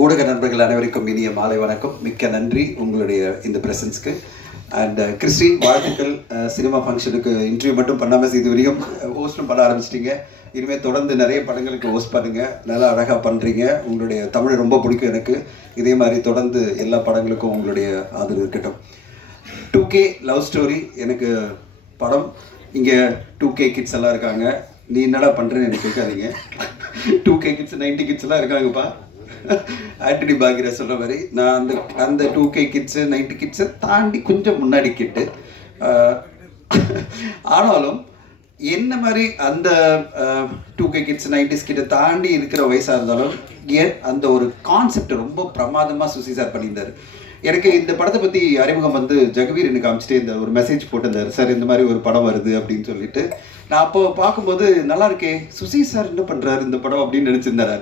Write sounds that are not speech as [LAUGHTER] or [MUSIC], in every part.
ஊடக நண்பர்கள் அனைவருக்கும் இனிய மாலை வணக்கம் மிக்க நன்றி உங்களுடைய இந்த பிரசன்ஸ்க்கு அண்ட் uh, கிறிஸ்டின் வாழ்த்துக்கள் சினிமா ஃபங்க்ஷனுக்கு இன்டர்வியூ மட்டும் பண்ணாமல் இது வரைக்கும் ஹோஸ்டும் uh, பண்ண ஆரம்பிச்சிட்டிங்க இனிமேல் தொடர்ந்து நிறைய படங்களுக்கு ஹோஸ்ட் பண்ணுங்கள் நல்லா அழகாக பண்ணுறீங்க உங்களுடைய தமிழ் ரொம்ப பிடிக்கும் எனக்கு இதே மாதிரி தொடர்ந்து எல்லா படங்களுக்கும் உங்களுடைய ஆதரவு இருக்கட்டும் டூ கே லவ் ஸ்டோரி எனக்கு படம் இங்கே டூ கே கிட்ஸ் எல்லாம் இருக்காங்க நீ என்னடா பண்ணுறேன்னு எனக்கு கேட்காதீங்க two K kids ninety kids எல்லாம் இருக்காங்கப்பா ஆண்டனி பாக்கிரா சொல்கிற மாதிரி நான் அந்த அந்த டூ கே கிட்ஸு நைன்டி கிட்ஸை தாண்டி கொஞ்சம் முன்னாடி கிட்டு ஆனாலும் என்ன மாதிரி அந்த டூ கே கிட்ஸ் நைன்டிஸ் கிட்ட தாண்டி இருக்கிற வயசாக இருந்தாலும் ஏன் அந்த ஒரு கான்செப்ட் ரொம்ப பிரமாதமாக சுசி சார் பண்ணியிருந்தார் எனக்கு இந்த படத்தை பற்றி அறிமுகம் வந்து ஜெகவீர் எனக்கு அமிச்சிட்டே இருந்தார் ஒரு மெசேஜ் போட்டிருந்தார் சார் இந்த மாதிரி ஒரு படம் வருது அப்படின்னு சொல்லிட்டு நான் அப்போ பார்க்கும்போது நல்லா இருக்கே சுசி சார் என்ன பண்ணுறாரு இந்த படம் அப்படின்னு நினச்சிருந்தாரு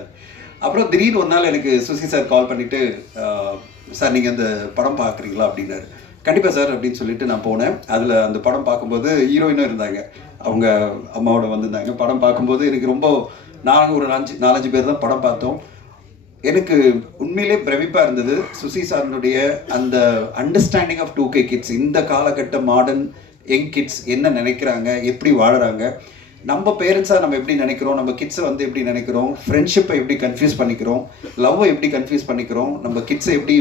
அப்புறம் திடீர்னு ஒரு நாள் எனக்கு சுசி சார் கால் பண்ணிவிட்டு சார் நீங்கள் அந்த படம் பார்க்குறீங்களா அப்படின்னாரு கண்டிப்பாக சார் அப்படின்னு சொல்லிட்டு நான் போனேன் அதில் அந்த படம் பார்க்கும்போது ஹீரோயினும் இருந்தாங்க அவங்க அம்மாவோட வந்திருந்தாங்க படம் பார்க்கும்போது எனக்கு ரொம்ப நாங்கள் ஒரு நாலஞ்சு நாலஞ்சு பேர் தான் படம் பார்த்தோம் எனக்கு உண்மையிலே பிரமிப்பாக இருந்தது சுசி சாரனுடைய அந்த understanding of two K kids இந்த காலகட்ட மாடர்ன் யங் கிட்ஸ் என்ன நினைக்கிறாங்க எப்படி வாழறாங்க நம்ம பேரண்ட்ஸாக நம்ம எப்படி நினைக்கிறோம் நம்ம கிட்ஸை வந்து எப்படி நினைக்கிறோம் ஃப்ரெண்ட்ஷிப்பை எப்படி கன்ஃபியூஸ் பண்ணிக்கிறோம் லவ்வை எப்படி கன்ஃபியூஸ் பண்ணிக்கிறோம் நம்ம கிட்ஸை எப்படி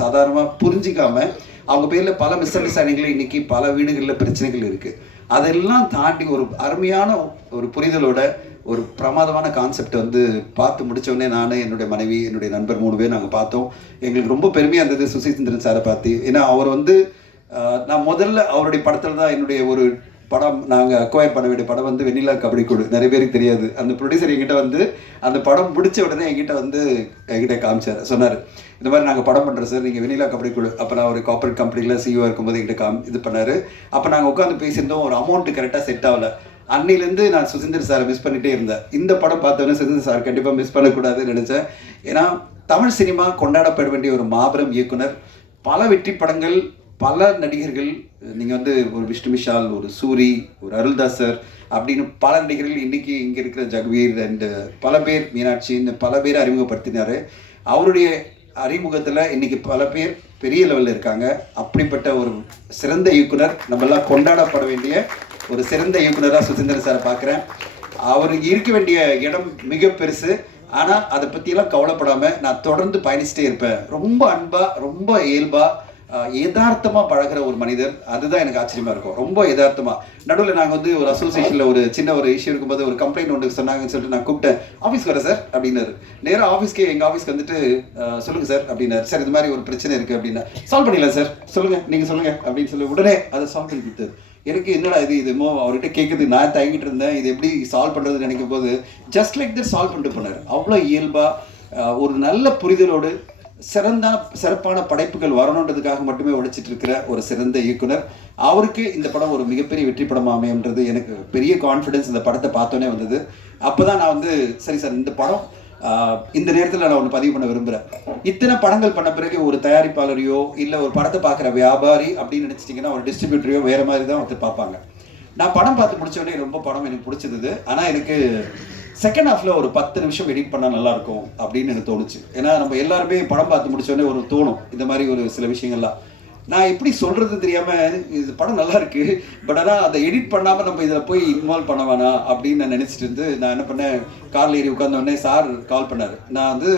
சாதாரணமாக புரிஞ்சிக்காம அவங்க பேரில் பல மிஸ் அண்டர்ஸ்டாண்டிங்கில் இன்றைக்கி பல வீடுகளில் பிரச்சனைகள் இருக்குது அதெல்லாம் தாண்டி ஒரு அருமையான ஒரு புரிதலோட ஒரு பிரமாதமான கான்செப்ட் வந்து பார்த்து முடித்தோடனே நான் என்னுடைய மனைவி என்னுடைய நண்பர் மூணு பேர் நாங்கள் பார்த்தோம் எங்களுக்கு ரொம்ப பெருமையாக இருந்தது சுசீந்திரன் சாரை பார்த்து ஏன்னா அவர் வந்து நான் முதல்ல அவருடைய படத்தில் தான் என்னுடைய ஒரு படம் நாங்கள் அக்வயர் பண்ண வேண்டிய படம் வந்து வெண்ணிலா கபடி குழு நிறைய பேருக்கு தெரியாது அந்த ப்ரொடியூசர் எங்கிட்ட வந்து அந்த படம் முடிச்ச உடனே எங்கிட்ட வந்து எங்கிட்ட காமிச்சார் சொன்னார் இந்த மாதிரி நாங்கள் படம் பண்ணுறோம் சார் நீங்கள் வெண்ணிலா கபடி குழு அப்போ நான் ஒரு கார்பரேட் கம்பெனியில் சிஇஓ இருக்கும்போது எங்கிட்ட காம் இது பண்ணார் அப்போ நாங்கள் உட்காந்து பேசியிருந்தோம் ஒரு அமௌண்ட்டு கரெக்டாக செட் ஆகலை அன்னிலேருந்து நான் சுசீந்திர சாரை மிஸ் பண்ணிகிட்டே இருந்தேன் இந்த படம் பார்த்தோன்னே சுசீந்திர சார் கண்டிப்பாக மிஸ் பண்ணக்கூடாதுன்னு நினச்சேன் ஏன்னா தமிழ் சினிமா கொண்டாடப்பட வேண்டிய ஒரு மாபெரும் இயக்குனர் பல வெற்றி படங்கள் பல நடிகர்கள் நீங்கள் வந்து ஒரு விஷ்ணு விஷால் ஒரு சூரி ஒரு அருள்தாசர் அப்படின்னு பல நடிகர்கள் இன்றைக்கி இங்கே இருக்கிற ஜகவீர் அண்டு பல பேர் மீனாட்சி இந்த பல பேர் அறிமுகப்படுத்தினார் அவருடைய அறிமுகத்தில் இன்றைக்கி பல பேர் பெரிய லெவலில் இருக்காங்க அப்படிப்பட்ட ஒரு சிறந்த இயக்குனர் நம்மளாம் கொண்டாடப்பட வேண்டிய ஒரு சிறந்த இயக்குனராக சுதந்திர சாரை பார்க்குறேன் அவருக்கு இருக்க வேண்டிய இடம் மிக பெருசு ஆனால் அதை பற்றியெல்லாம் கவலைப்படாமல் நான் தொடர்ந்து பயணிச்சுட்டே இருப்பேன் ரொம்ப அன்பாக ரொம்ப இயல்பாக யதார்த்தமாக பழகிற ஒரு மனிதர் அதுதான் எனக்கு ஆச்சரியமாக இருக்கும் ரொம்ப யதார்த்தமாக நடுவில் நாங்கள் வந்து ஒரு அசோசியேஷனில் ஒரு சின்ன ஒரு இஷ்யூ இருக்கும்போது ஒரு கம்ப்ளைண்ட் ஒன்று சொன்னாங்கன்னு சொல்லிட்டு நான் கூப்பிட்டேன் ஆஃபீஸ் வரேன் சார் அப்படின்னாரு நேராக ஆஃபீஸ்க்கு எங்கள் ஆஃபீஸ்க்கு வந்துட்டு சொல்லுங்கள் சார் அப்படின்னாரு சார் இது மாதிரி ஒரு பிரச்சனை இருக்குது அப்படின்னா சால்வ் பண்ணிடலாம் சார் சொல்லுங்கள் நீங்கள் சொல்லுங்கள் அப்படின்னு சொல்லி உடனே அதை சால்வ் பண்ணி கொடுத்தது எனக்கு என்னடா இது இதுமோ அவர்கிட்ட கேட்குறது நான் தயங்கிட்டு இருந்தேன் இது எப்படி சால்வ் பண்ணுறதுன்னு நினைக்கும் போது ஜஸ்ட் லைக் தி சால்வ் பண்ணிட்டு போனார் அவ்வளோ இயல்பாக ஒரு நல்ல புரிதலோடு சிறந்த சிறப்பான படைப்புகள் வரணுன்றதுக்காக மட்டுமே உழைச்சிட்டு இருக்கிற ஒரு சிறந்த இயக்குனர் அவருக்கு இந்த படம் ஒரு மிகப்பெரிய வெற்றி படம் அமையன்றது எனக்கு பெரிய கான்ஃபிடென்ஸ் இந்த படத்தை பார்த்தோன்னே வந்தது அப்போ தான் நான் வந்து சரி சார் இந்த படம் இந்த நேரத்தில் நான் ஒன்று பதிவு பண்ண விரும்புகிறேன் இத்தனை படங்கள் பண்ண பிறகு ஒரு தயாரிப்பாளரையோ இல்லை ஒரு படத்தை பார்க்குற வியாபாரி அப்படின்னு நினச்சிட்டிங்கன்னா ஒரு டிஸ்ட்ரிபியூட்டரையோ வேறு மாதிரி தான் வந்து பார்ப்பாங்க நான் படம் பார்த்து முடிச்சோடனே ரொம்ப படம் எனக்கு பிடிச்சிருந்தது ஆனால் எனக்கு செகண்ட் ஹாஃப்ல ஒரு பத்து நிமிஷம் எடிட் பண்ணா நல்லா இருக்கும் அப்படின்னு எனக்கு தோணுச்சு ஏன்னா நம்ம எல்லாருமே படம் பார்த்து முடிச்சோடனே ஒரு தோணும் இந்த மாதிரி ஒரு சில விஷயங்கள்லாம் நான் எப்படி சொல்றது தெரியாம இது படம் நல்லா இருக்கு பட் ஆனால் அதை எடிட் பண்ணாம நம்ம இதில் போய் இன்வால்வ் பண்ண வேணாம் அப்படின்னு நான் நினைச்சிட்டு இருந்து நான் என்ன பண்ணேன் கார்ல ஏறி உடனே சார் கால் பண்ணார் நான் வந்து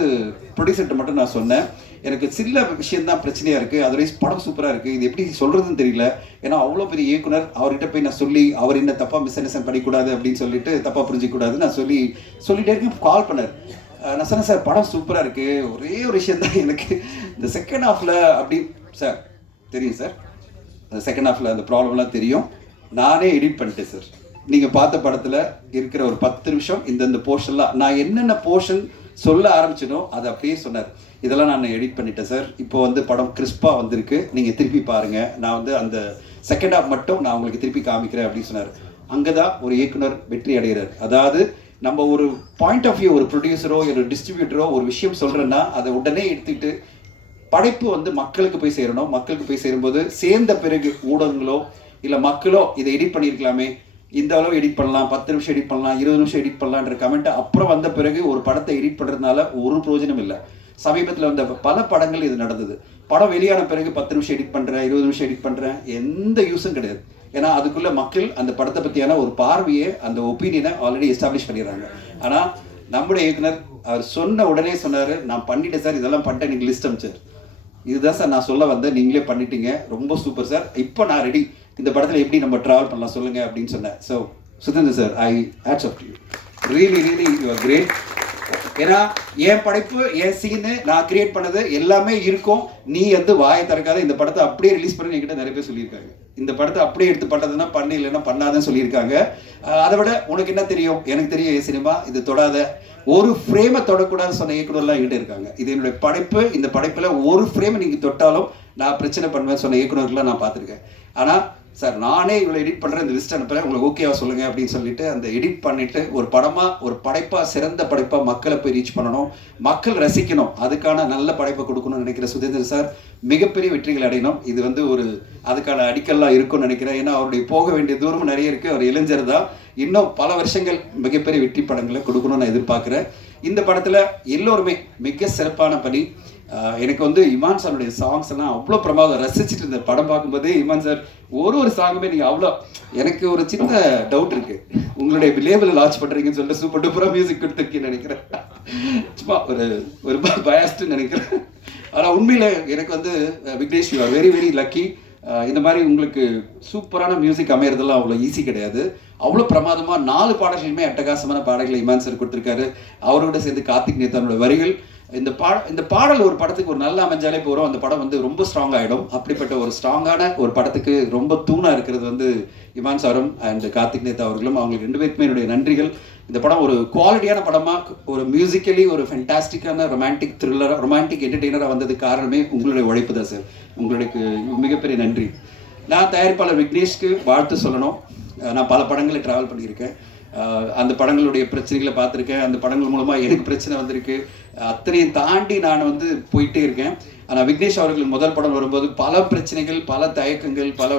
ப்ரொடியூசர்ட்ட மட்டும் நான் சொன்னேன் எனக்கு சில விஷயம்தான் பிரச்சனையா இருக்கு அதர்வைஸ் படம் சூப்பரா இருக்கு இது எப்படி சொல்றதுன்னு தெரியல ஏன்னா அவ்வளோ பெரிய இயக்குனர் அவர்கிட்ட போய் நான் சொல்லி அவர் என்ன தப்பா மிஸ் அண்டர்ஸ்டாண்ட் பண்ணிக்கூடாது அப்படின்னு சொல்லிட்டு தப்பா புரிஞ்சிக்கூடாது நான் சொல்லி சொல்லிட்டே இருக்கு கால் பண்ணார் நான் சொன்னேன் சார் படம் சூப்பரா இருக்கு ஒரே ஒரு விஷயம் தான் எனக்கு இந்த செகண்ட் ஹாஃப்ல அப்படி சார் தெரியும் சார் செகண்ட் ஹாஃபில் அந்த ப்ராப்ளம்லாம் தெரியும் நானே எடிட் பண்ணிட்டேன் சார் நீங்கள் பார்த்த படத்தில் இருக்கிற ஒரு பத்து நிமிஷம் இந்தந்த போர்ஷன்லாம் நான் என்னென்ன போர்ஷன் சொல்ல ஆரம்பிச்சனோ அதை அப்படியே சொன்னார் இதெல்லாம் நான் எடிட் பண்ணிட்டேன் சார் இப்போ வந்து படம் கிறிஸ்பாக வந்திருக்கு நீங்கள் திருப்பி பாருங்கள் நான் வந்து அந்த செகண்ட் ஹாஃப் மட்டும் நான் உங்களுக்கு திருப்பி காமிக்கிறேன் அப்படின்னு சொன்னார் அங்கே தான் ஒரு இயக்குனர் வெற்றி அடைகிறார் அதாவது நம்ம ஒரு பாயிண்ட் ஆஃப் வியூ ஒரு ப்ரொடியூசரோ ஒரு டிஸ்ட்ரிபியூட்டரோ ஒரு விஷயம் சொல்கிறேன்னா அதை உடனே எடுத்துக்கிட்டு படைப்பு வந்து மக்களுக்கு போய் சேரணும் மக்களுக்கு போய் சேரும்போது சேர்ந்த பிறகு ஊடகங்களோ இல்லை மக்களோ இதை எடிட் பண்ணியிருக்கலாமே இந்த அளவு எடிட் பண்ணலாம் பத்து நிமிஷம் எடிட் பண்ணலாம் இருபது நிமிஷம் எடிட் பண்ணலான்ற கமெண்ட் அப்புறம் வந்த பிறகு ஒரு படத்தை எடிட் பண்ணுறதுனால ஒரு பிரயோஜனம் இல்லை சமீபத்தில் வந்த பல படங்கள் இது நடந்தது படம் வெளியான பிறகு பத்து நிமிஷம் எடிட் பண்ணுறேன் இருபது நிமிஷம் எடிட் பண்ணுறேன் எந்த யூஸும் கிடையாது ஏன்னா அதுக்குள்ளே மக்கள் அந்த படத்தை பற்றியான ஒரு பார்வையை அந்த ஒப்பீனியனை ஆல்ரெடி எஸ்டாப்ளிஷ் பண்ணிடுறாங்க ஆனால் நம்முடைய இயக்குனர் அவர் சொன்ன உடனே சொன்னார் நான் பண்ணிட்டேன் சார் இதெல்லாம் பண்ணிட்டேன் நீங்கள் லிஸ்ட் அமைச்சர் இதுதான் சார் நான் சொல்ல வந்தேன் நீங்களே பண்ணிட்டீங்க ரொம்ப சூப்பர் சார் இப்போ நான் ரெடி இந்த படத்தில் எப்படி நம்ம ட்ராவல் பண்ணலாம் சொல்லுங்கள் அப்படின்னு சொன்னேன் ஸோ சுதந்திர sir I hats up you really really you are great ஏன்னா என் படைப்பு என் சீனு நான் கிரியேட் பண்ணது எல்லாமே இருக்கும் நீ வந்து வாயை திறக்காத இந்த படத்தை அப்படியே ரிலீஸ் பண்ணி என்கிட்ட நிறைய பேர் சொல்லியிருக்காங்க இந்த படத்தை அப்படியே எடுத்து பண்ணதுன்னா பண்ணு இல்லைன்னா பண்ணாதுன்னு சொல்லியிருக்காங்க அதை விட உனக்கு என்ன தெரியும் எனக்கு தெரியும் ஏ சினிமா இது தொடாத ஒரு ஃப்ரேமை தொடக்கூடாதுன்னு சொன்ன இயக்குநர்லாம் என்கிட்ட இருக்காங்க இது என்னுடைய படைப்பு இந்த படைப்பில் ஒரு ஃப்ரேமை நீங்கள் தொட்டாலும் நான் பிரச்சனை பண்ணுவேன் சொன்ன இயக்குநர்கள்லாம் நான் பார்த்துருக்கேன் ஆனால் சார் நானே இவ்வளோ எடிட் பண்ணுறேன் இந்த லிஸ்ட் அனுப்புகிறேன் உங்களுக்கு ஓகேவா சொல்லுங்கள் அப்படின்னு சொல்லிட்டு அந்த எடிட் பண்ணிவிட்டு ஒரு படமாக ஒரு படைப்பாக சிறந்த படைப்பாக மக்களை போய் ரீச் பண்ணணும் மக்கள் ரசிக்கணும் அதுக்கான நல்ல படைப்பை கொடுக்கணும்னு நினைக்கிற சுதேந்திரன் சார் மிகப்பெரிய வெற்றிகள் அடையணும் இது வந்து ஒரு அதுக்கான அடிக்கல்லாம் இருக்கும்னு நினைக்கிறேன் ஏன்னா அவருடைய போக வேண்டிய தூரமும் நிறைய இருக்குது அவர் இளைஞர் தான் இன்னும் பல வருஷங்கள் மிகப்பெரிய வெற்றி படங்களை கொடுக்கணும்னு நான் எதிர்பார்க்குறேன் இந்த படத்தில் எல்லோருமே மிக சிறப்பான பணி எனக்கு வந்து இமான் சாருடைய சாங்ஸ் எல்லாம் அவ்வளோ பிரமாதம் ரசிச்சுட்டு இருந்த படம் பார்க்கும்போது இமான் சார் ஒரு ஒரு சாங்குமே நீங்க அவ்வளோ எனக்கு ஒரு சின்ன டவுட் இருக்கு உங்களுடைய லேபிள் லான்ச் பண்ணுறீங்கன்னு சொல்லிட்டு சூப்பர் டூப்பரா மியூசிக் கொடுத்துருக்கீங்கன்னு நினைக்கிறேன் சும்மா ஒரு ஒரு பயஸ்ட்டு நினைக்கிறேன் ஆனால் உண்மையில எனக்கு வந்து Vignesh you are very very lucky இந்த மாதிரி உங்களுக்கு சூப்பரான மியூசிக் அமையறதெல்லாம் அவ்வளோ ஈஸி கிடையாது அவ்வளோ பிரமாதமாக நாலு பாடல்களுமே அட்டகாசமான பாடல்களை இமான் சார் கொடுத்துருக்காரு அவரோட சேர்ந்து கார்த்திக் நேத்தானோட வரிகள் இந்த பா இந்த பாடல் ஒரு படத்துக்கு ஒரு நல்ல அமைஞ்சாலே போகிறோம் அந்த படம் வந்து ரொம்ப ஸ்ட்ராங் ஆகிடும் அப்படிப்பட்ட ஒரு ஸ்ட்ராங்கான ஒரு படத்துக்கு ரொம்ப தூணாக இருக்கிறது வந்து இமான் சாரும் அண்ட் கார்த்திக் நேதா அவர்களும் அவங்களுக்கு ரெண்டு பேருக்குமே என்னுடைய நன்றிகள் இந்த படம் ஒரு குவாலிட்டியான படமாக ஒரு மியூசிக்கலி ஒரு ஃபென்டாஸ்டிக்கான ரொமான்டிக் த்ரில்லராக ரொமான்டிக் என்டர்டெய்னராக வந்தது காரணமே உங்களுடைய உழைப்பு தான் சார் உங்களுக்கு மிகப்பெரிய நன்றி நான் தயாரிப்பாளர் விக்னேஷ்க்கு வாழ்த்து சொல்லணும் நான் பல படங்களை ட்ராவல் பண்ணியிருக்கேன் அந்த படங்களுடைய பிரச்சனைகளை பார்த்துருக்கேன் அந்த படங்கள் மூலமாக எனக்கு பிரச்சனை வந்திருக்கு அத்தனையும் தாண்டி நான் வந்து போயிட்டே இருக்கேன் ஆனால் விக்னேஷ் அவர்கள் முதல் படம் வரும்போது பல பிரச்சனைகள் பல தயக்கங்கள் பல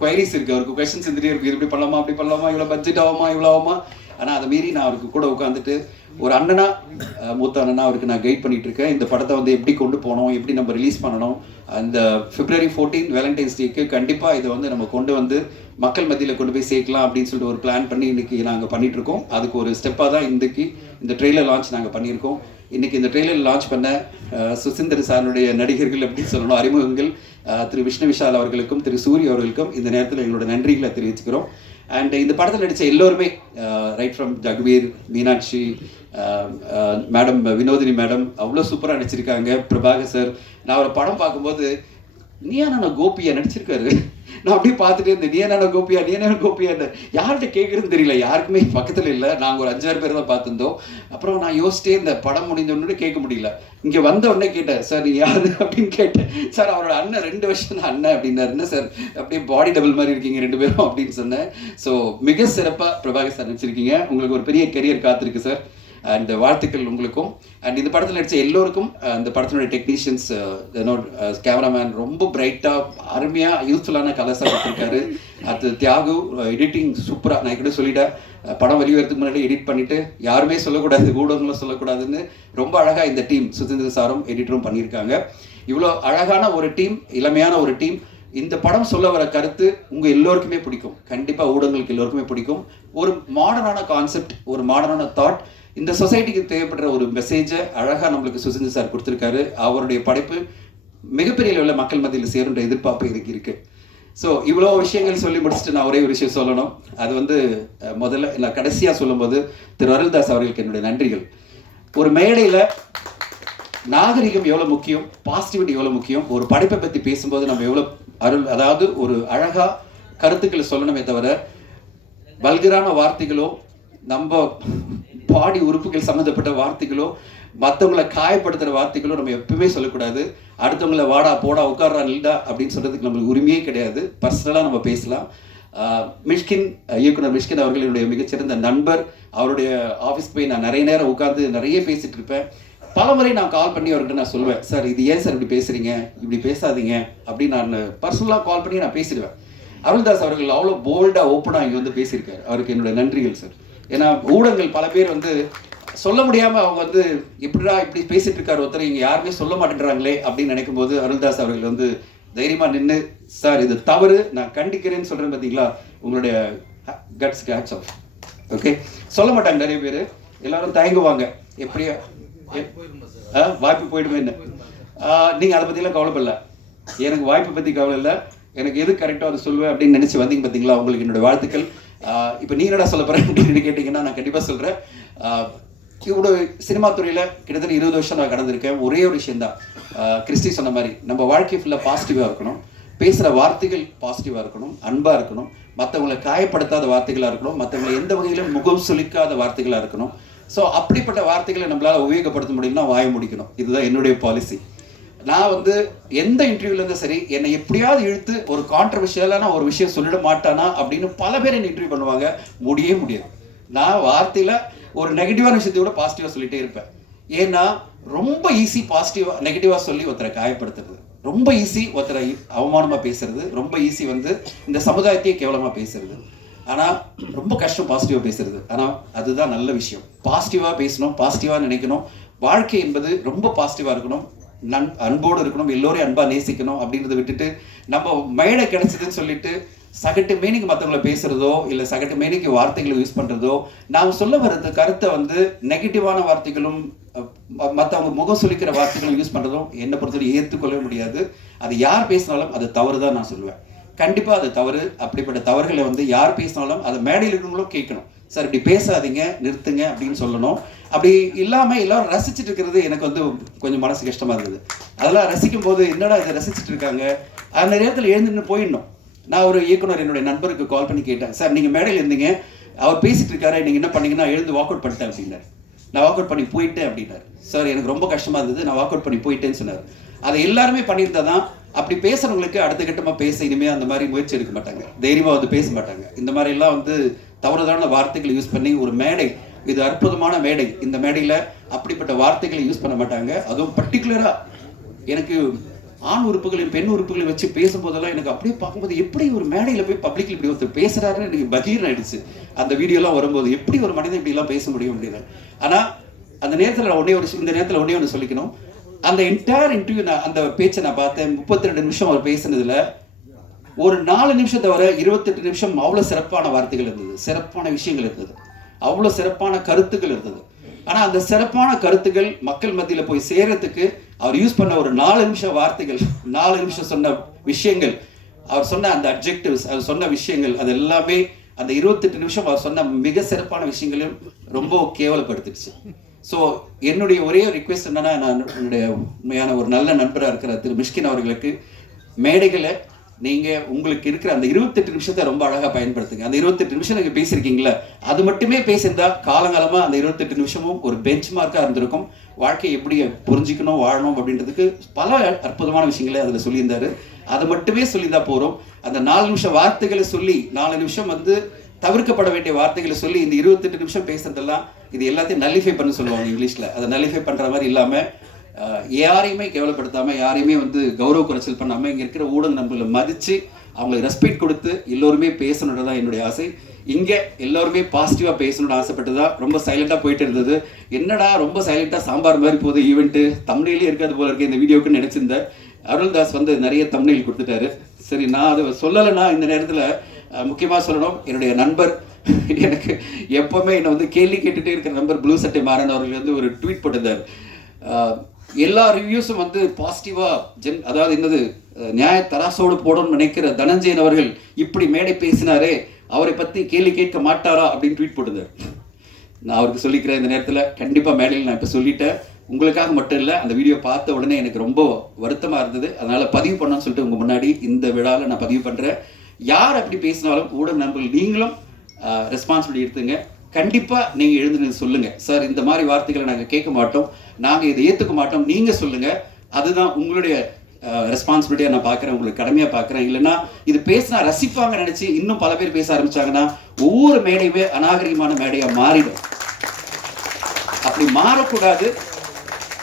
குவைரிஸ் இருக்குது அவருக்கு கொஷின்ஸ் இருந்துகிட்டே இருக்கு இது இப்படி பண்ணலாமா அப்படி பண்ணலாமா இவ்வளோ பட்ஜெட் ஆகுமா இவ்வளோ ஆகுமா ஆனால் அதை மீறி நான் அவருக்கு கூட உட்காந்துட்டு ஒரு அண்ணனா மூத்த அண்ணனா அவருக்கு நான் கைட் பண்ணிட்டு இருக்கேன் இந்த படத்தை வந்து எப்படி கொண்டு போனோம் எப்படி நம்ம ரிலீஸ் பண்ணணும் அந்த பிப்ரவரி ஃபோர்டீன் வேலண்டைன்ஸ் டேக்கு கண்டிப்பாக இதை வந்து நம்ம கொண்டு வந்து மக்கள் மத்தியில் கொண்டு போய் சேர்க்கலாம் அப்படின்னு சொல்லிட்டு ஒரு பிளான் பண்ணி இன்னைக்கு நாங்கள் பண்ணிட்டு இருக்கோம் அதுக்கு ஒரு ஸ்டெப்பாக தான் இன்றைக்கு இந்த ட்ரெய்லர் லான்ச் நாங்கள் பண்ணியிருக்கோம் இன்றைக்கி இந்த ட்ரெய்லர் லான்ச் பண்ண சுசிந்தர் சாருடைய நடிகர்கள் அப்படின்னு சொல்லணும் அறிமுகங்கள் திரு விஷ்ணு விஷால் அவர்களுக்கும் திரு சூரிய அவர்களுக்கும் இந்த நேரத்தில் எங்களோட நன்றிகளை தெரிவிச்சுக்கிறோம் அண்ட் இந்த படத்தில் நடித்த எல்லோருமே right from Jagveer Meenakshi madam Vinodhini madam அவ்வளோ சூப்பராக நடிச்சிருக்காங்க பிரபாகர் சார் நான் ஒரு படம் பார்க்கும்போது நீயானா கோபியா நடிச்சிருக்காரு நான் அப்படியே பார்த்துட்டே இருந்தேன் நீயானா கோபியா என்ன கோபியா யார்கிட்ட கேட்குறதுன்னு தெரியல யாருக்குமே பக்கத்தில் இல்லை நாங்கள் ஒரு அஞ்சாறு பேர் தான் பார்த்துருந்தோம் அப்புறம் நான் யோசிச்சிட்டே இந்த படம் முடிந்தோடனே கேட்க முடியல இங்கே வந்த உடனே கேட்டேன் சார் நீ யாரு அப்படின்னு கேட்டேன் சார் அவரோட அண்ணன் ரெண்டு வருஷம் தான் அண்ணன் என்ன சார் அப்படியே பாடி டபுள் மாதிரி இருக்கீங்க ரெண்டு பேரும் அப்படின்னு சொன்னேன் ஸோ மிக சிறப்பாக பிரபாகர் சார் நினைச்சிருக்கீங்க உங்களுக்கு ஒரு பெரிய கெரியர் காத்திருக்கு சார் அண்ட் வாழ்த்துக்கள் உங்களுக்கும் அண்ட் இந்த படத்தில் நடித்த எல்லோருக்கும் uh, இந்த படத்தினுடைய டெக்னீஷியன்ஸ் கேமராமேன் uh, uh, ரொம்ப பிரைட்டாக அருமையாக யூஸ்ஃபுல்லான கலர்ஸாக கொடுத்துருக்காரு அது தியாகு எடிட்டிங் சூப்பராக நான் கூட சொல்லிட்டேன் படம் வெளிவரத்துக்கு முன்னாடி எடிட் பண்ணிவிட்டு யாருமே சொல்லக்கூடாது [LAUGHS] ஊடகங்களும் சொல்லக்கூடாதுன்னு ரொம்ப அழகாக இந்த டீம் சுதந்திர சாரும் எடிட்டரும் பண்ணியிருக்காங்க இவ்வளோ அழகான ஒரு டீம் இளமையான ஒரு டீம் இந்த படம் சொல்ல வர கருத்து உங்கள் எல்லோருக்குமே பிடிக்கும் கண்டிப்பாக ஊடகங்களுக்கு எல்லோருக்குமே பிடிக்கும் ஒரு மாடர்னான கான்செப்ட் ஒரு மாடர்னான தாட் இந்த சொசைட்டிக்கு தேவைப்படுற ஒரு மெசேஜை அழகாக நம்மளுக்கு சுசிந்த சார் கொடுத்துருக்காரு அவருடைய படைப்பு மிகப்பெரிய அளவில் மக்கள் மத்தியில் சேருன்ற எதிர்பார்ப்பு எனக்கு இருக்குது ஸோ இவ்வளோ விஷயங்கள் சொல்லி முடிச்சுட்டு நான் ஒரே ஒரு விஷயம் சொல்லணும் அது வந்து முதல்ல நான் கடைசியாக சொல்லும்போது திரு அருள்தாஸ் அவர்களுக்கு என்னுடைய நன்றிகள் ஒரு மேடையில் நாகரிகம் எவ்வளோ முக்கியம் பாசிட்டிவிட்டி எவ்வளோ முக்கியம் ஒரு படைப்பை பற்றி பேசும்போது நம்ம எவ்வளோ அருள் அதாவது ஒரு அழகாக கருத்துக்களை சொல்லணுமே தவிர வல்கரான வார்த்தைகளோ நம்ம பாடி உறுப்புகள் சம்மந்தப்பட்ட வார்த்தைகளோ மற்றவங்களை காயப்படுத்துகிற வார்த்தைகளோ நம்ம எப்பவுமே சொல்லக்கூடாது அடுத்தவங்களை வாடா போடா உட்காரா நில்டா அப்படின்னு சொல்கிறதுக்கு நம்மளுக்கு உரிமையே கிடையாது பர்சனலாக நம்ம பேசலாம் மிஷ்கின் இயக்குனர் மிஷ்கின் அவர்கள் என்னுடைய மிகச்சிறந்த நண்பர் அவருடைய ஆஃபீஸ் போய் நான் நிறைய நேரம் உட்காந்து நிறைய பேசிகிட்டு இருப்பேன் பல முறை நான் கால் பண்ணி அவர்கிட்ட நான் சொல்லுவேன் சார் இது ஏன் சார் இப்படி பேசுகிறீங்க இப்படி பேசாதீங்க அப்படின்னு நான் பர்சனலாக கால் பண்ணி நான் பேசிடுவேன் அருள்தாஸ் அவர்கள் அவ்வளோ போல்டாக ஓப்பனாக இங்கே வந்து பேசியிருக்காரு அவருக்கு என்னோட நன்றிகள் சார் ஏன்னா ஊடகங்கள் பல பேர் வந்து சொல்ல முடியாமல் அவங்க வந்து எப்படிடா இப்படி பேசிட்டு இருக்காரு ஒருத்தர் இங்கே யாருமே சொல்ல மாட்டேன்றாங்களே அப்படின்னு நினைக்கும் போது அருள்தாஸ் அவர்கள் வந்து தைரியமாக நின்று சார் இது தவறு நான் கண்டிக்கிறேன்னு சொல்கிறேன் பார்த்தீங்களா உங்களுடைய கட்ஸ்க்கு ஹேட்ஸ் ஆஃப் ஓகே சொல்ல மாட்டாங்க நிறைய பேர் எல்லாரும் தயங்குவாங்க எப்படியா வாய்ப்பு போயிடுமே என்ன நீங்கள் அதை பற்றிலாம் கவலைப்படலை எனக்கு வாய்ப்பை பற்றி கவலை இல்லை எனக்கு எது கரெக்டாக அதை சொல்லுவேன் அப்படின்னு நினச்சி வந்தீங்க பார்த்தீங்களா உங்களுக்கு என்னுடைய வாழ்த்துக்கள் இப்போ நீ என்னடா சொல்ல போகிறேன் அப்படின்னு கேட்டிங்கன்னா நான் கண்டிப்பாக சொல்கிறேன் இவ்வளோ சினிமா துறையில் கிட்டத்தட்ட இருபது வருஷம் நான் கடந்திருக்கேன் ஒரே ஒரு விஷயந்தான் கிறிஸ்டி சொன்ன மாதிரி நம்ம வாழ்க்கை ஃபுல்லாக பாசிட்டிவாக இருக்கணும் பேசுகிற வார்த்தைகள் பாசிட்டிவாக இருக்கணும் அன்பாக இருக்கணும் மற்றவங்களை காயப்படுத்தாத வார்த்தைகளாக இருக்கணும் மற்றவங்களை எந்த வகையிலும் முகம் சுளிக்காத வார்த்தைகளாக இருக்கணும் ஸோ அப்படிப்பட்ட வார்த்தைகளை நம்மளால் உபயோகப்படுத்த முடியும்னா வாய முடிக்கணும் இதுதான் என்னுடைய பாலிசி நான் வந்து எந்த இருந்தும் சரி என்னை எப்படியாவது இழுத்து ஒரு கான்ட்ரவர்ஷியலான ஒரு விஷயம் சொல்லிட மாட்டானா அப்படின்னு பல பேர் என்ன இன்டர்வியூ பண்ணுவாங்க முடியவே முடியாது நான் வார்த்தையில் ஒரு நெகட்டிவான விஷயத்தையோட பாசிட்டிவாக சொல்லிகிட்டே இருப்பேன் ஏன்னா ரொம்ப ஈஸி பாசிட்டிவா நெகட்டிவா சொல்லி ஒருத்தரை காயப்படுத்துறது ரொம்ப ஈஸி ஒருத்தரை அவமானமாக பேசுறது ரொம்ப ஈஸி வந்து இந்த சமுதாயத்தையே கேவலமாக பேசுறது ஆனால் ரொம்ப கஷ்டம் பாசிட்டிவாக பேசுறது ஆனால் அதுதான் நல்ல விஷயம் பாசிட்டிவாக பேசணும் பாசிட்டிவா நினைக்கணும் வாழ்க்கை என்பது ரொம்ப பாசிட்டிவா இருக்கணும் நன் அன்போடு இருக்கணும் எல்லோரையும் அன்பாக நேசிக்கணும் அப்படின்றத விட்டுட்டு நம்ம மயிலை கிடைச்சதுன்னு சொல்லிட்டு சகட்டு மேனிக்கு மற்றவங்கள பேசுகிறதோ இல்லை சகட்டு மேனிக்கு வார்த்தைகளை யூஸ் பண்ணுறதோ நாம் சொல்ல வர்றது கருத்தை வந்து நெகட்டிவான வார்த்தைகளும் மற்றவங்க முகம் சொல்லிக்கிற வார்த்தைகளும் யூஸ் பண்ணுறதும் என்னை பொறுத்தவரை ஏற்றுக்கொள்ளவே முடியாது அது யார் பேசினாலும் அது தவறு தான் நான் சொல்லுவேன் கண்டிப்பாக அது தவறு அப்படிப்பட்ட தவறுகளை வந்து யார் பேசினாலும் அதை மேடையில் இருக்கிறவங்களும் கேட்கணும் சார் இப்படி பேசாதீங்க நிறுத்துங்க அப்படின்னு சொல்லணும் அப்படி இல்லாமல் எல்லாரும் ரசிச்சுட்டு இருக்கிறது எனக்கு வந்து கொஞ்சம் மனசு கஷ்டமாக இருந்தது அதெல்லாம் ரசிக்கும் போது என்னடா இதை ரசிச்சுட்டு இருக்காங்க அந்த நேரத்தில் எழுந்துன்னு போயிடணும் நான் ஒரு இயக்குனர் என்னுடைய நண்பருக்கு கால் பண்ணி கேட்டேன் சார் நீங்கள் மேடையில் இருந்தீங்க அவர் பேசிட்டு இருக்காரு நீங்கள் என்ன பண்ணீங்கன்னா எழுந்து வாக் அவுட் பண்ணிட்டேன் அப்படின்னார் நான் வாக் அவுட் பண்ணி போயிட்டேன் அப்படின்னாரு சார் எனக்கு ரொம்ப கஷ்டமாக இருந்தது நான் வாக் அவுட் பண்ணி போயிட்டேன்னு சொன்னார் அதை எல்லாருமே பண்ணியிருந்தா தான் அப்படி பேசுறவங்களுக்கு அடுத்த கட்டமாக பேச இனிமே அந்த மாதிரி முயற்சி எடுக்க மாட்டாங்க தைரியமாக வந்து பேச மாட்டாங்க இந்த மாதிரிலாம் வந்து தவறுதான வார்த்தைகளை யூஸ் பண்ணி ஒரு மேடை இது அற்புதமான மேடை இந்த மேடையில் அப்படிப்பட்ட வார்த்தைகளை யூஸ் பண்ண மாட்டாங்க அதுவும் பர்டிகுலராக எனக்கு ஆண் உறுப்புகளையும் பெண் உறுப்புகளையும் வச்சு பேசும்போதெல்லாம் எனக்கு அப்படியே பார்க்கும்போது எப்படி ஒரு மேடையில் போய் பப்ளிக்கில் இப்படி ஒருத்தர் பேசுகிறாருன்னு எனக்கு பகீர் ஆயிடுச்சு அந்த வீடியோலாம் வரும்போது எப்படி ஒரு மனிதன் இப்படிலாம் பேச முடியும் அப்படின்னு ஆனால் அந்த நேரத்தில் ஒன்றே ஒரு இந்த நேரத்தில் ஒன்றே ஒன்று சொல்லிக்கணும் அந்த என்டையர் இன்டர்வியூ நான் அந்த பேச்சை நான் பார்த்தேன் முப்பத்தி ரெண்டு நிமிஷம் அவர் பேசுனதில் ஒரு நாலு நிமிஷம் தவிர இருபத்தெட்டு நிமிஷம் அவ்வளோ சிறப்பான வார்த்தைகள் இருந்தது சிறப்பான விஷயங்கள் இருந்தது அவ்வளோ சிறப்பான கருத்துக்கள் இருந்தது ஆனால் அந்த சிறப்பான கருத்துக்கள் மக்கள் மத்தியில் போய் சேரத்துக்கு அவர் யூஸ் பண்ண ஒரு நாலு நிமிஷம் வார்த்தைகள் நாலு நிமிஷம் சொன்ன விஷயங்கள் அவர் சொன்ன அந்த அப்ஜெக்டிவ்ஸ் அவர் சொன்ன விஷயங்கள் அது எல்லாமே அந்த இருபத்தெட்டு நிமிஷம் அவர் சொன்ன மிக சிறப்பான விஷயங்களையும் ரொம்ப கேவலப்படுத்திடுச்சு ஸோ என்னுடைய ஒரே ரிக்வெஸ்ட் என்னன்னா நான் என்னுடைய உண்மையான ஒரு நல்ல நண்பராக இருக்கிற திரு மிஷ்கின் அவர்களுக்கு மேடைகளை நீங்கள் உங்களுக்கு இருக்கிற அந்த இருபத்தெட்டு நிமிஷத்தை ரொம்ப அழகாக பயன்படுத்துங்க அந்த இருபத்தெட்டு நிமிஷம் நீங்கள் பேசியிருக்கீங்களா அது மட்டுமே பேசியிருந்தா காலங்காலமாக அந்த இருபத்தெட்டு நிமிஷமும் ஒரு பெஞ்ச் மார்க்காக இருந்திருக்கும் வாழ்க்கையை எப்படி புரிஞ்சிக்கணும் வாழணும் அப்படின்றதுக்கு பல அற்புதமான விஷயங்களை அதில் சொல்லியிருந்தாரு அதை மட்டுமே சொல்லியிருந்தா போகிறோம் அந்த நாலு நிமிஷம் வார்த்தைகளை சொல்லி நாலு நிமிஷம் வந்து தவிர்க்கப்பட வேண்டிய வார்த்தைகளை சொல்லி இந்த இருபத்தெட்டு நிமிஷம் பேசுறதெல்லாம் இது எல்லாத்தையும் நல்லிஃபை பண்ண சொல்லுவாங்க இங்கிலீஷில் அதை நல்லிஃபை பண்ணுற மாதிரி இல்லாமல் யாரையுமே கேவலப்படுத்தாமல் யாரையுமே வந்து கௌரவ குறைச்சல் பண்ணாமல் இங்கே இருக்கிற ஊடக நம்பர்களை மதித்து அவங்களுக்கு ரெஸ்பெக்ட் கொடுத்து எல்லோருமே பேசணுன்றது தான் என்னுடைய ஆசை இங்கே எல்லோருமே பாசிட்டிவாக பேசணும்னு தான் ரொம்ப சைலண்ட்டாக போயிட்டு இருந்தது என்னடா ரொம்ப சைலண்ட்டாக சாம்பார் மாதிரி போகுது ஈவெண்ட்டு தமிழிலே இருக்காது போல இருக்கு இந்த வீடியோக்குன்னு நினச்சிருந்தேன் அருள்தாஸ் வந்து நிறைய தமிழில் கொடுத்துட்டாரு சரி நான் அதை சொல்லலைன்னா இந்த நேரத்தில் முக்கியமாக சொல்லணும் என்னுடைய நண்பர் எனக்கு எப்போவுமே என்னை வந்து கேள்வி கேட்டுகிட்டே இருக்கிற நண்பர் ப்ளூ சட்டை மாறன் அவர்கள் வந்து ஒரு ட்வீட் போட்டிருந்தார் எல்லா ரிவ்யூஸும் வந்து பாசிட்டிவாக ஜென் அதாவது என்னது நியாய தராசோடு போடணும்னு நினைக்கிற தனஞ்சயன் அவர்கள் இப்படி மேடை பேசினாரே அவரை பற்றி கேள்வி கேட்க மாட்டாரா அப்படின்னு ட்வீட் போட்டிருந்தார் நான் அவருக்கு சொல்லிக்கிறேன் இந்த நேரத்தில் கண்டிப்பாக மேடையில் நான் இப்போ சொல்லிட்டேன் உங்களுக்காக மட்டும் இல்லை அந்த வீடியோ பார்த்த உடனே எனக்கு ரொம்ப வருத்தமாக இருந்தது அதனால் பதிவு பண்ணணும்னு சொல்லிட்டு உங்கள் முன்னாடி இந்த விழாவில் நான் பதிவு பண்ணுறேன் யார் அப்படி பேசினாலும் ஊடக நண்பர்கள் நீங்களும் ரெஸ்பான்சிபிலிட்டி எடுத்துங்க கண்டிப்பாக நீங்கள் எழுதுனது சொல்லுங்கள் சார் இந்த மாதிரி வார்த்தைகளை நாங்கள் கேட்க மாட்டோம் நாங்கள் இதை ஏற்றுக்க மாட்டோம் நீங்கள் சொல்லுங்கள் அதுதான் உங்களுடைய ரெஸ்பான்சிபிலிட்டியாக நான் பார்க்குறேன் உங்களுக்கு கடமையாக பார்க்குறேன் இல்லைன்னா இது பேசினா ரசிப்பாங்க நினச்சி இன்னும் பல பேர் பேச ஆரம்பித்தாங்கன்னா ஒவ்வொரு மேடையுமே அநாகரிகமான மேடையாக மாறிடும் அப்படி மாறக்கூடாது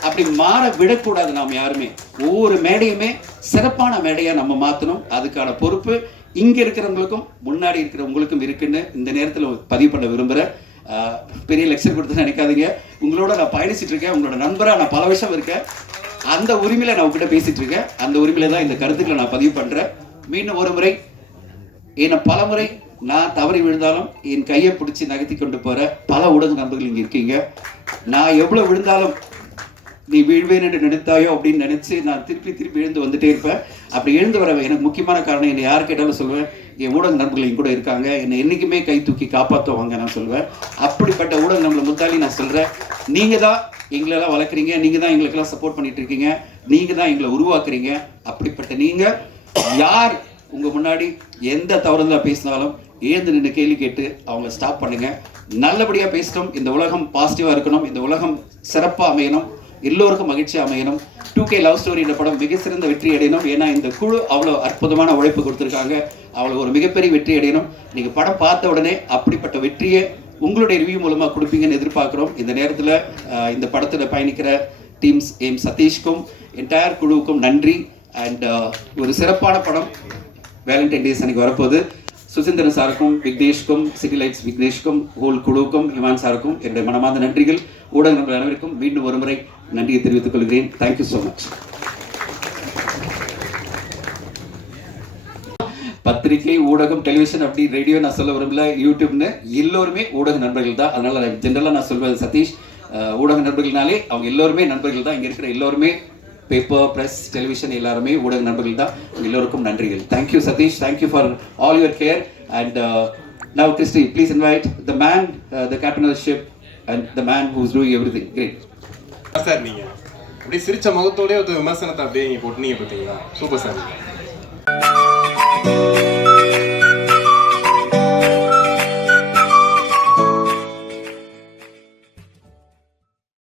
அப்படி மாற விடக்கூடாது நாம் யாருமே ஒவ்வொரு மேடையுமே சிறப்பான மேடையாக நம்ம மாற்றணும் அதுக்கான பொறுப்பு இங்கே இருக்கிறவங்களுக்கும் முன்னாடி இருக்கிறவங்களுக்கும் இருக்குன்னு இந்த நேரத்தில் பதிவு பண்ண விரும்புகிறேன் பெரிய லெக்சர் கொடுத்து நினைக்காதீங்க உங்களோட நான் பயணிச்சுட்டு இருக்கேன் உங்களோட நண்பராக நான் பல வருஷம் இருக்கேன் அந்த உரிமையில நான் உங்ககிட்ட பேசிட்டு இருக்கேன் அந்த உரிமையில தான் இந்த கருத்துக்களை நான் பதிவு பண்றேன் மீண்டும் ஒரு முறை என்னை பல முறை நான் தவறி விழுந்தாலும் என் கையை பிடிச்சி நகர்த்தி கொண்டு போற பல ஊடக நண்பர்கள் இங்க இருக்கீங்க நான் எவ்வளவு விழுந்தாலும் நீ வீழ்வேன் என்று நினைத்தாயோ அப்படின்னு நினச்சி நான் திருப்பி திருப்பி எழுந்து வந்துட்டே இருப்பேன் அப்படி எழுந்து வர எனக்கு முக்கியமான காரணம் என்னை யார் கேட்டாலும் சொல்லுவேன் என் ஊடக நண்பர்கள் கூட இருக்காங்க என்னை என்றைக்குமே கை தூக்கி காப்பாற்றுவாங்க நான் சொல்லுவேன் அப்படிப்பட்ட ஊடக நண்பர்கள் முத்தாலி நான் சொல்கிறேன் நீங்கள் தான் எங்களெல்லாம் வளர்க்குறீங்க நீங்கள் தான் எங்களுக்கெல்லாம் சப்போர்ட் பண்ணிட்டு இருக்கீங்க நீங்கள் தான் எங்களை உருவாக்குறீங்க அப்படிப்பட்ட நீங்கள் யார் உங்கள் முன்னாடி எந்த தவறுதலாக பேசினாலும் ஏந்து நின்று கேள்வி கேட்டு அவங்கள ஸ்டாப் பண்ணுங்கள் நல்லபடியாக பேசணும் இந்த உலகம் பாசிட்டிவாக இருக்கணும் இந்த உலகம் சிறப்பாக அமையணும் எல்லோருக்கும் மகிழ்ச்சி அமையணும் டூ கே லவ் ஸ்டோரி என்ற படம் மிக சிறந்த வெற்றி அடையணும் ஏன்னா இந்த குழு அவ்வளோ அற்புதமான உழைப்பு கொடுத்துருக்காங்க அவ்வளோ ஒரு மிகப்பெரிய வெற்றி அடையணும் நீங்கள் படம் பார்த்த உடனே அப்படிப்பட்ட வெற்றியை உங்களுடைய ரிவ்யூ மூலமாக கொடுப்பீங்கன்னு எதிர்பார்க்குறோம் இந்த நேரத்தில் இந்த படத்தில் பயணிக்கிற டீம்ஸ் எம் சதீஷ்க்கும் என்டையர் குழுவுக்கும் நன்றி அண்ட் ஒரு சிறப்பான படம் வேலண்டைன் டேஸ் அன்னைக்கு வரப்போகுது சுசீந்திரன் சாருக்கும் விக்னேஷ்க்கும் சிட்டி லைட்ஸ் விக்னேஷ்க்கும் ஹோல் குழுவுக்கும் இமான் சாருக்கும் என்னுடைய மனமார்ந்த நன்றிகள் ஊடகங்கள் அனைவருக்கும் மீண்டும் ஒருமுறை நன்றியை தெரிவித்துக் கொள்கிறேன் தேங்க்யூ ஸோ மச் பத்திரிகை ஊடகம் டெலிவிஷன் அப்படி ரேடியோ நான் சொல்ல விரும்பல யூடியூப்னு எல்லோருமே ஊடக நண்பர்கள் தான் அதனால் ஜென்ரலாக நான் சொல்வது சதீஷ் ஊடக நண்பர்கள்னாலே அவங்க எல்லோருமே நண்பர்கள் தான் இங்கே இருக்கிற எல்லோருமே பேப்பர் ப்ரெஸ் டெலிவிஷன் எல்லாருமே ஊடக நண்பர்கள் தான் எல்லோருக்கும் நன்றிகள் thank you Sathish thank you for all your care and now Christie please invite the man the ship and the man who's do everything great sir நீங்க அப்படியே சிரிச்ச முகத்தோடய ஒரு விமர்சனத்தை அப்படியே நீங்க போட்டு நீங்க பார்த்தீங்களா சூப்பர் சார்